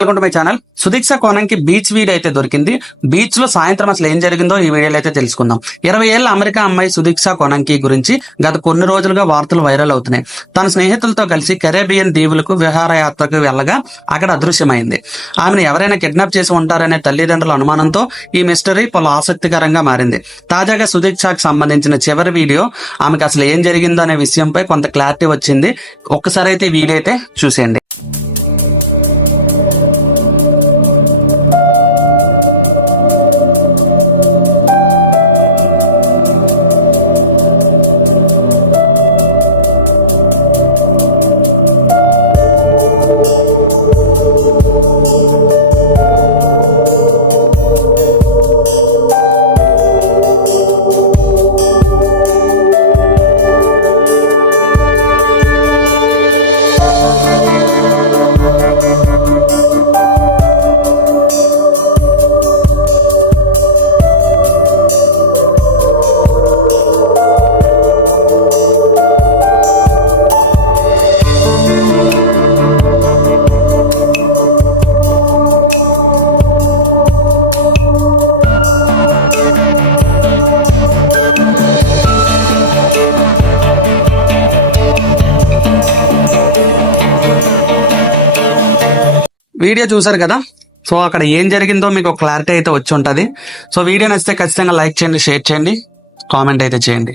Welcome to my channel. Sudiksha Konanki beach video అయితే దొరికింది. Beach లో సాయంత్రం అసలు ఏం జరిగిందో ఈ వీడియోలో అయితే తెలుసుకుందాం. 20 ఏళ్ల అమెరికా అమ్మాయి సుదీక్ష కోనంకి గురించి గత కొన్ని రోజులుగా వార్తలు వైరల్ అవుతున్నాయి. తన స్నేహితులతో కలిసి కరేబియన్ దీవులకు విహారయాత్రకు వెళ్ళగా అక్కడ అదృశ్యమైంది. ఆమెను ఎవరైనా కిడ్నాప్ చేసి ఉంటారనే తల్లిదండ్రుల అనుమానంతో ఈ మిస్టరీ పలు ఆసక్తికరంగా మారింది. తాజాగా సుదీక్షకు సంబంధించిన చివరి వీడియో, ఆమెకు అసలు ఏం జరిగిందో అనే విషయంపై కొంత క్లారిటీ వచ్చింది. ఒక్కసారి అయితే వీడియో అయితే చూసేయండి. వీడియో చూసారు కదా. సో అక్కడ ఏం జరిగిందో మీకు క్లారిటీ అయితే వచ్చి ఉంటుంది. సో వీడియో నచ్చితే ఖచ్చితంగా లైక్ చేయండి, షేర్ చేయండి, కామెంట్ అయితే చేయండి.